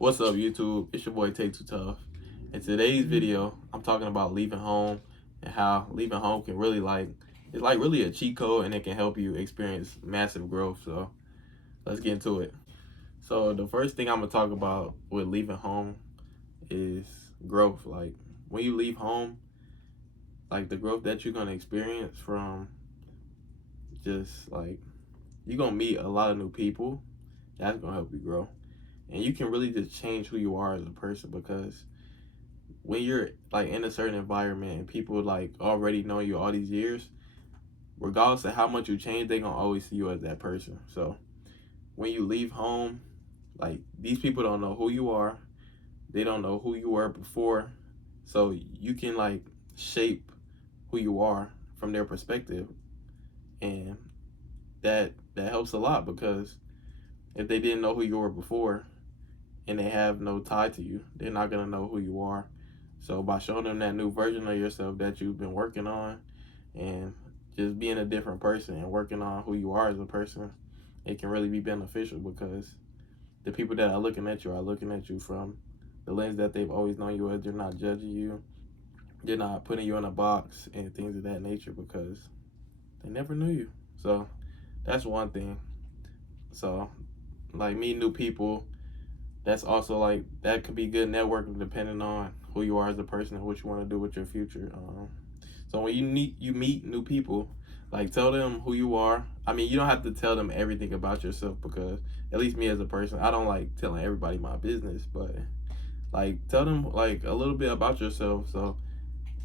What's up, YouTube? It's your boy Take Too Tough. In today's video, I'm talking about leaving home and how leaving home can really it's like really a cheat code, and it can help you experience massive growth. So let's get into it. So the first thing I'm gonna talk about with leaving home is growth. Like when you leave home, like the growth that you're gonna experience from just like you're gonna meet a lot of new people. That's gonna help you grow. And you can really just change who you are as a person, because when you're like in a certain environment and people like already know you all these years, regardless of how much you change, they gonna always see you as that person. So when you leave home, like these people don't know who you are, they don't know who you were before, so you can like shape who you are from their perspective. And that helps a lot, because if they didn't know who you were before and they have no tie to you, they're not gonna know who you are. So by showing them that new version of yourself that you've been working on, and just being a different person and working on who you are as a person, it can really be beneficial, because the people that are looking at you from the lens that they've always known you as. They're not judging you. They're not putting you in a box and things of that nature, because they never knew you. So that's one thing. So like meeting new people, that's also like that could be good networking, depending on who you are as a person and what you want to do with your future. So when you meet new people, like tell them who you are. I mean, you don't have to tell them everything about yourself, because at least me as a person, I don't like telling everybody my business, but like tell them like a little bit about yourself, so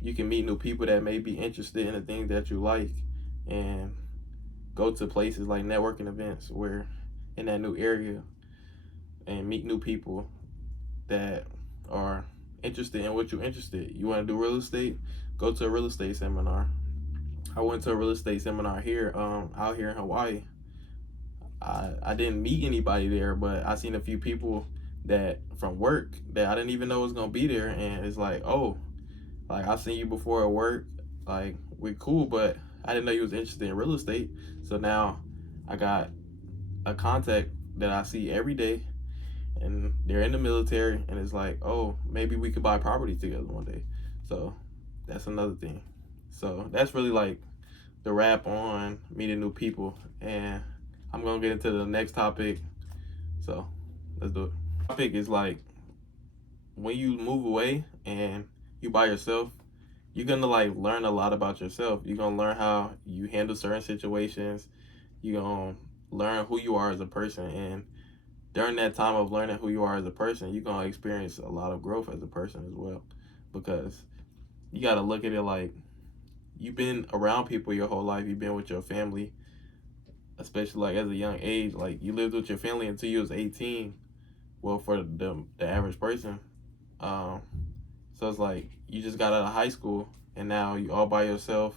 you can meet new people that may be interested in the things that you like, and go to places like networking events where in that new area, and meet new people that are interested in what you're interested. You want to do real estate? Go to a real estate seminar. I went to a real estate seminar here, out here in Hawaii. I didn't meet anybody there, but I seen a few people that from work that I didn't even know was gonna be there, and it's like, oh, like I seen you before at work, like we're cool, but I didn't know you was interested in real estate. So now I got a contact that I see every day, and they're in the military, and it's like, oh, maybe we could buy property together one day. So that's another thing. So that's really like the wrap on meeting new people. And I'm gonna get into the next topic. So let's do it. Topic is like when you move away and you by yourself, you're gonna like learn a lot about yourself. You're gonna learn how you handle certain situations. You're gonna learn who you are as a person, and during that time of learning who you are as a person, you're gonna experience a lot of growth as a person as well, because you gotta look at it like you've been around people your whole life. You've been with your family, especially like as a young age. Like you lived with your family until you was 18. Well, for the average person, um, so it's like you just got out of high school and now you all by yourself,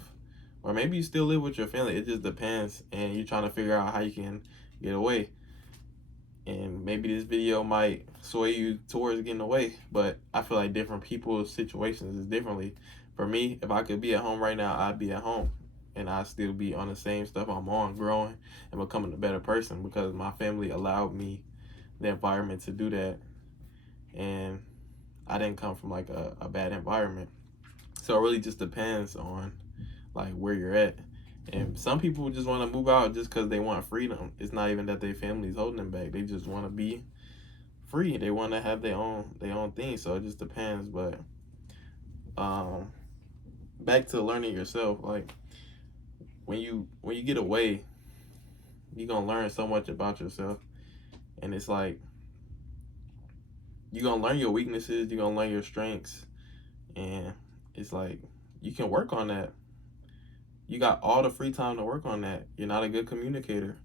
or maybe you still live with your family. It just depends, and you're trying to figure out how you can get away. And maybe this video might sway you towards getting away, but I feel like different people's situations is differently. For me, if I could be at home right now, I'd be at home, and I'd still be on the same stuff I'm on, growing and becoming a better person, because my family allowed me the environment to do that, and I didn't come from like a bad environment. So it really just depends on like where you're at. And some people just want to move out just because they want freedom. It's not even that their family's holding them back. They just want to be free. They want to have their own thing. So it just depends. But um, back to learning yourself. Like when you get away, you're gonna learn so much about yourself, and it's like you're gonna learn your weaknesses. You're gonna learn your strengths, and it's like you can work on that. You got all the free time to work on that. You're not a good communicator.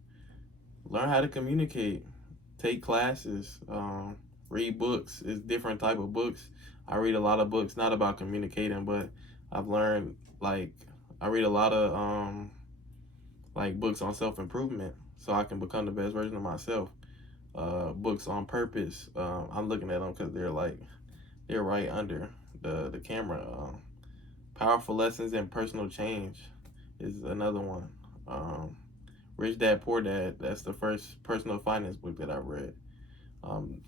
Learn how to communicate. Take classes. Read books. It's different type of books. I read a lot of books, not about communicating, but I've learned like I read a lot of like books on self improvement, so I can become the best version of myself. Books on purpose. I'm looking at them because they're right under the camera. Powerful Lessons in Personal Change is another one. Rich Dad Poor Dad, that's the first personal finance book that I read.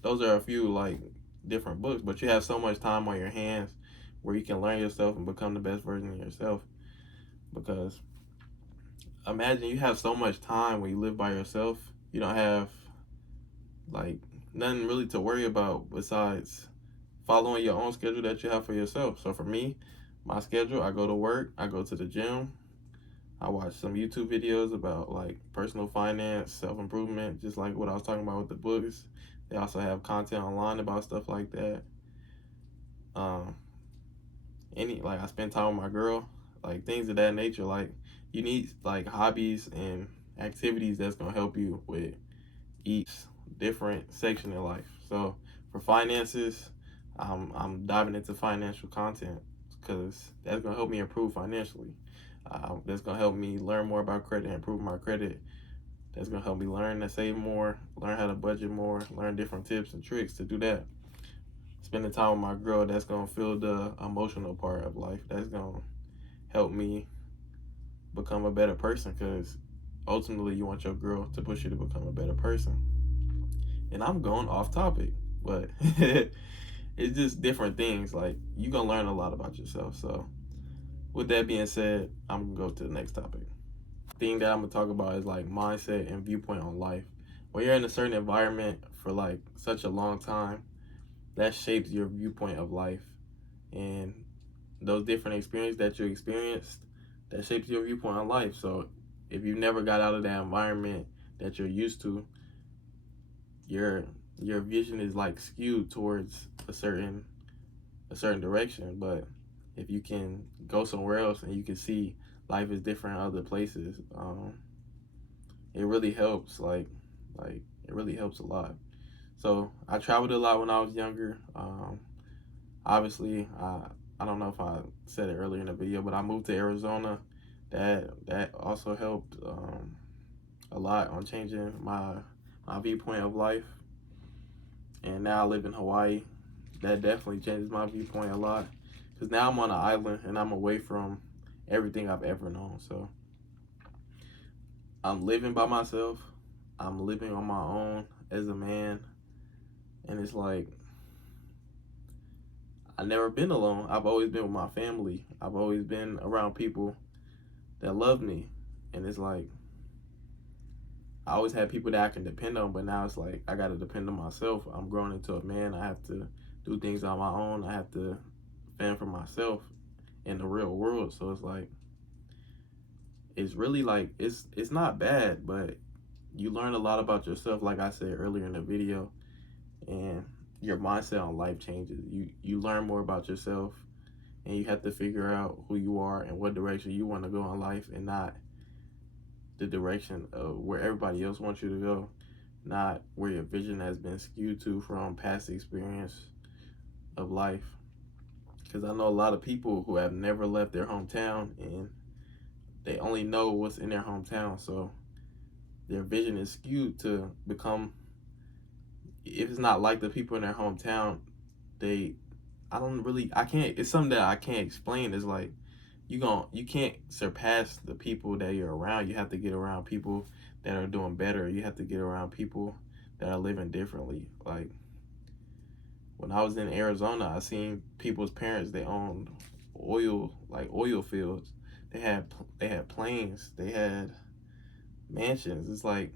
Those are a few like different books, but you have so much time on your hands where you can learn yourself and become the best version of yourself. Because imagine you have so much time when you live by yourself, you don't have like nothing really to worry about besides following your own schedule that you have for yourself. So for me, my schedule, I go to work, I go to the gym, I watch some YouTube videos about like personal finance, self-improvement, just like what I was talking about with the books. They also have content online about stuff like that. Um, I spend time with my girl, like things of that nature. Like you need like hobbies and activities that's gonna help you with each different section in life. So for finances, I'm diving into financial content because that's gonna help me improve financially. That's gonna help me learn more about credit, improve my credit. That's gonna help me learn to save more, learn how to budget more, learn different tips and tricks to do that. Spending time with my girl, that's gonna feel the emotional part of life. That's gonna help me become a better person because ultimately you want your girl to push you to become a better person. And I'm going off topic, but it's just different things. Like you're gonna learn a lot about yourself. So with that being said, I'm gonna go to the next topic. Thing that I'm gonna talk about is like mindset and viewpoint on life. When you're in a certain environment for like such a long time, that shapes your viewpoint of life. And those different experiences that you experienced, that shapes your viewpoint on life. So if you never got out of that environment that you're used to, your your vision is like skewed towards a certain direction. But if you can go somewhere else and you can see life is different in other places, it really helps. Like it really helps a lot. So I traveled a lot when I was younger. Obviously, I don't know if I said it earlier in the video, but I moved to Arizona. That also helped a lot on changing my viewpoint of life. And now I live in Hawaii. That definitely changes my viewpoint a lot because now I'm on an island and I'm away from everything I've ever known. So I'm living by myself. I'm living on my own as a man, and it's like I've never been alone. I've always been with my family. I've always been around people that love me, and it's like I always had people that I can depend on, but now it's like I gotta depend on myself. I'm growing into a man. I have to do things on my own. I have to fend for myself in the real world. So it's like it's really like it's not bad, but you learn a lot about yourself, like I said earlier in the video, and your mindset on life changes. You learn more about yourself, and you have to figure out who you are and what direction you want to go in life, and not the direction of where everybody else wants you to go, not where your vision has been skewed to from past experience of life. Because I know a lot of people who have never left their hometown and they only know what's in their hometown, so their vision is skewed to become, if it's not like the people in their hometown, they I can't, it's something that I can't explain. It's like you can't surpass the people that you're around. You have to get around people that are doing better. You have to get around people that are living differently. Like when I was in Arizona, I seen people's parents, they owned oil fields. They had planes, they had mansions. It's like,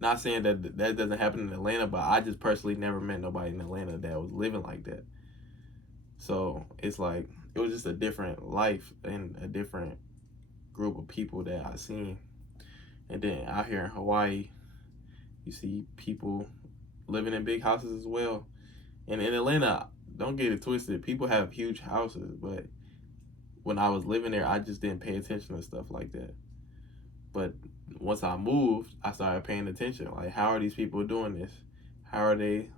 not saying that that doesn't happen in Atlanta, but I just personally never met nobody in Atlanta that was living like that. So it's like it was just a different life and a different group of people that I seen. And then out here in Hawaii, you see people living in big houses as well. And in Atlanta, don't get it twisted, people have huge houses, but when I was living there, I just didn't pay attention to stuff like that. But once I moved, I started paying attention. Like, how are these people doing this? How are they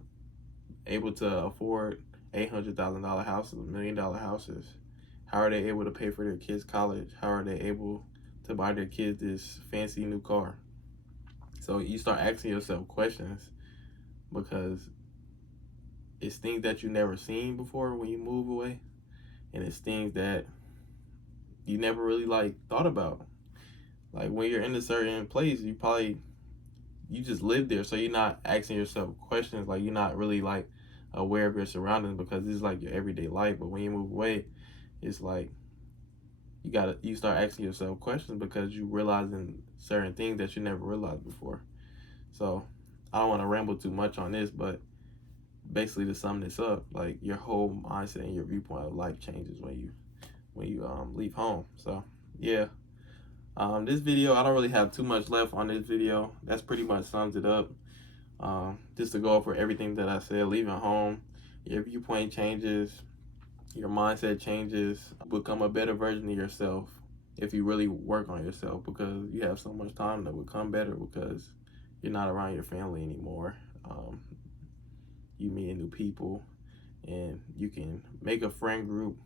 able to afford $800,000 houses, $1 million houses? How are they able to pay for their kids' college? How are they able to buy their kids this fancy new car? So you start asking yourself questions because it's things that you never seen before when you move away, and it's things that you never really like thought about. Like when you're in a certain place, you just live there, so you're not asking yourself questions. Like, you're not really like aware of your surroundings because this is like your everyday life. But when you move away, it's like you start asking yourself questions because you realizing certain things that you never realized before. So I don't want to ramble too much on this, but basically to sum this up, like, your whole mindset and your viewpoint of life changes when you leave home. So yeah. This video, I don't really have too much left on this video. That's pretty much sums it up. Just to go over everything that I said, leaving home, your viewpoint changes, your mindset changes, become a better version of yourself if you really work on yourself, because you have so much time to become better because you're not around your family anymore. You meet new people, and you can make a friend group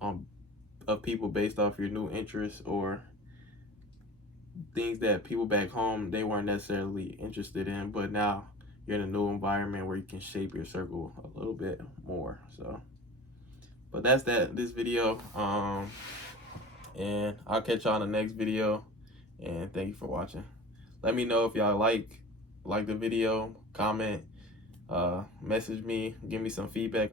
of people based off your new interests or things that people back home they weren't necessarily interested in, but now you're in a new environment where you can shape your circle a little bit more. So, but that's this video. And I'll catch y'all in the next video, and thank you for watching. Let me know if y'all like the video, comment, message me, give me some feedback.